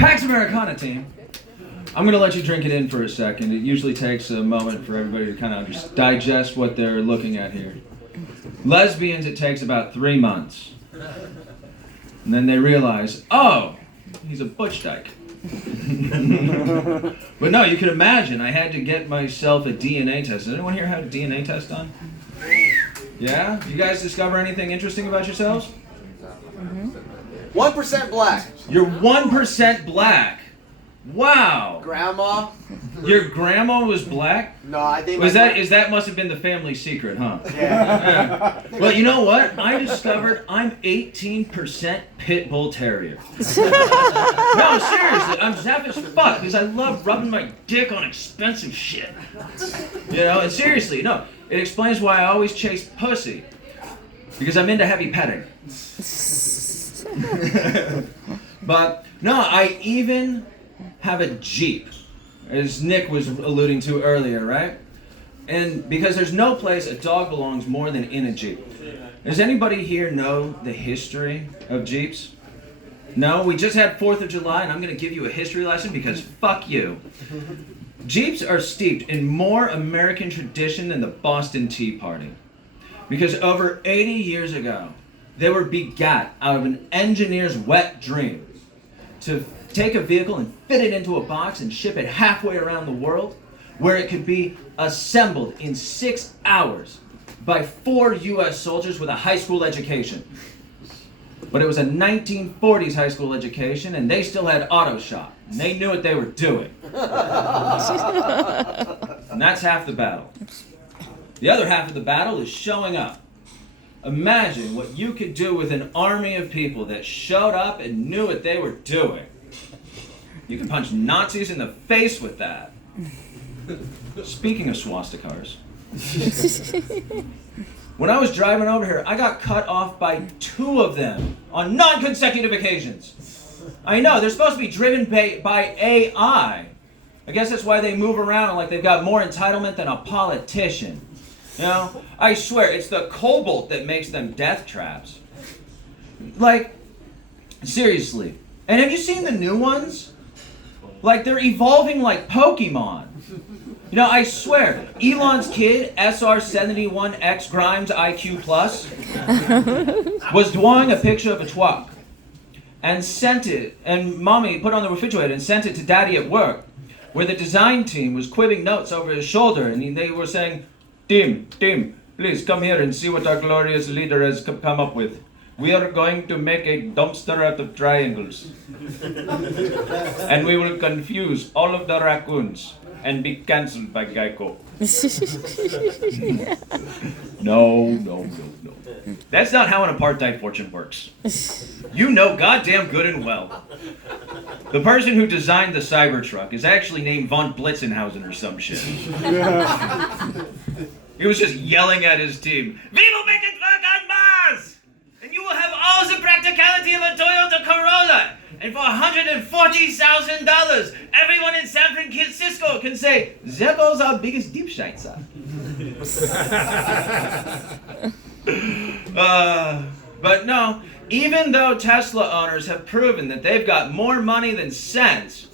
Pax Americana team. I'm going to let you drink it in for a second. It usually takes a moment for everybody to kind of just digest what they're looking at here. Lesbians, it takes about 3 months. And then they realize, oh, he's a butch dyke. But no, you can imagine, I had to get myself a DNA test. Does anyone here have a DNA test done? Yeah? You guys discover anything interesting about yourselves? 1% black. You're 1% black. Wow. Grandma? Your grandma was black? No, I think That must have been the family secret, huh? Yeah. Well, you know what? I discovered I'm 18% pit bull terrier. No, seriously, I'm zapped as fuck because I love rubbing my dick on expensive shit. You know, and seriously, no, it explains why I always chase pussy. Because I'm into heavy petting. But no, I even have a Jeep, as Nick was alluding to earlier, right? And because there's no place a dog belongs more than in a Jeep. Does anybody here know the history of Jeeps? No? We just had 4th of July and I'm going to give you a history lesson because fuck you. Jeeps are steeped in more American tradition than the Boston Tea Party. Because over 80 years ago, they were begat out of an engineer's wet dream to take a vehicle and fit it into a box and ship it halfway around the world, where it could be assembled in 6 hours by 4 U.S. soldiers with a high school education. But it was a 1940s high school education, and they still had auto shop, and they knew what they were doing. And that's half the battle. The other half of the battle is showing up. Imagine what you could do with an army of people that showed up and knew what they were doing. You can punch Nazis in the face with that. Speaking of swastikars, when I was driving over here, I got cut off by 2 of them on non-consecutive occasions. I know, they're supposed to be driven by AI. I guess that's why they move around like they've got more entitlement than a politician. You know, I swear, it's the cobalt that makes them death traps. Like, seriously. And have you seen the new ones? Like, they're evolving like Pokemon. You know, I swear, Elon's kid, SR71X Grimes IQ Plus, was drawing a picture of a twat and sent it, and mommy put it on the refrigerator and sent it to daddy at work, where the design team was quibbing notes over his shoulder, and they were saying, Team, please come here and see what our glorious leader has come up with. We are going to make a dumpster out of triangles. And we will confuse all of the raccoons and be cancelled by Geico. No. That's not how an apartheid fortune works. You know goddamn good and well. The person who designed the Cybertruck is actually named von Blitzenhausen or some shit. He was just yelling at his team, "We will make it work on Mars! And you will have all the practicality of a Toyota Corolla! And for $140,000, everyone in San Francisco can say, there goes our biggest deep shite, sir." But no, even though Tesla owners have proven that they've got more money than sense,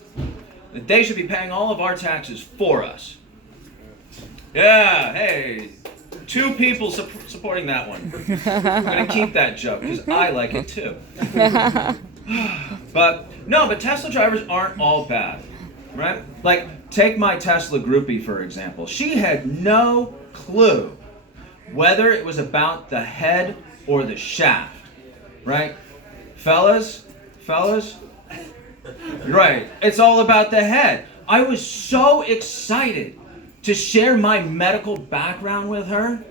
that they should be paying all of our taxes for us. Yeah, hey, 2 people supporting that one. I'm going to keep that joke because I like it too. But Tesla drivers aren't all bad, right? Like, take my Tesla groupie, for example. She had no clue whether it was about the head or the shaft, right? Fellas, right, it's all about the head. I was so excited to share my medical background with her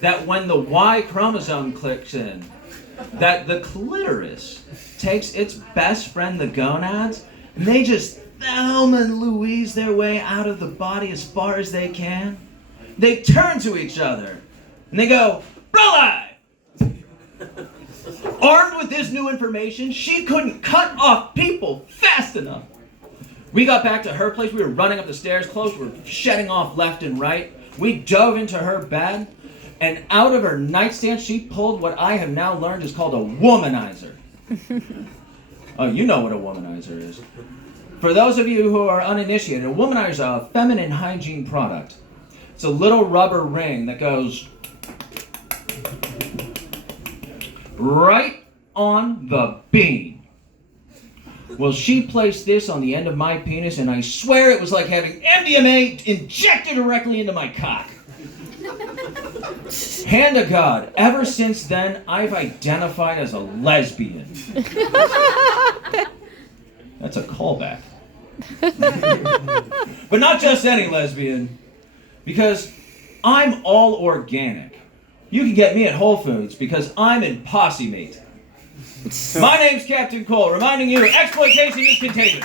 that when the Y chromosome clicks in, that the clitoris takes its best friend, the gonads, and they just Thelma and Louise their way out of the body as far as they can. They turn to each other and they go, "Brother!" Armed with this new information, she couldn't cut off people fast enough. We got back to her place, we were running up the stairs, clothes were shedding off left and right. We dove into her bed, and out of her nightstand, she pulled what I have now learned is called a womanizer. Oh, you know what a womanizer is. For those of you who are uninitiated, a womanizer is a feminine hygiene product. It's a little rubber ring that goes right on the bean. Well, she placed this on the end of my penis, and I swear it was like having MDMA injected directly into my cock. Hand to God, ever since then, I've identified as a lesbian. That's a callback. But not just any lesbian, because I'm all organic. You can get me at Whole Foods because I'm in Posse Mate. My name's Captain Cole, reminding you, exploitation is contagious.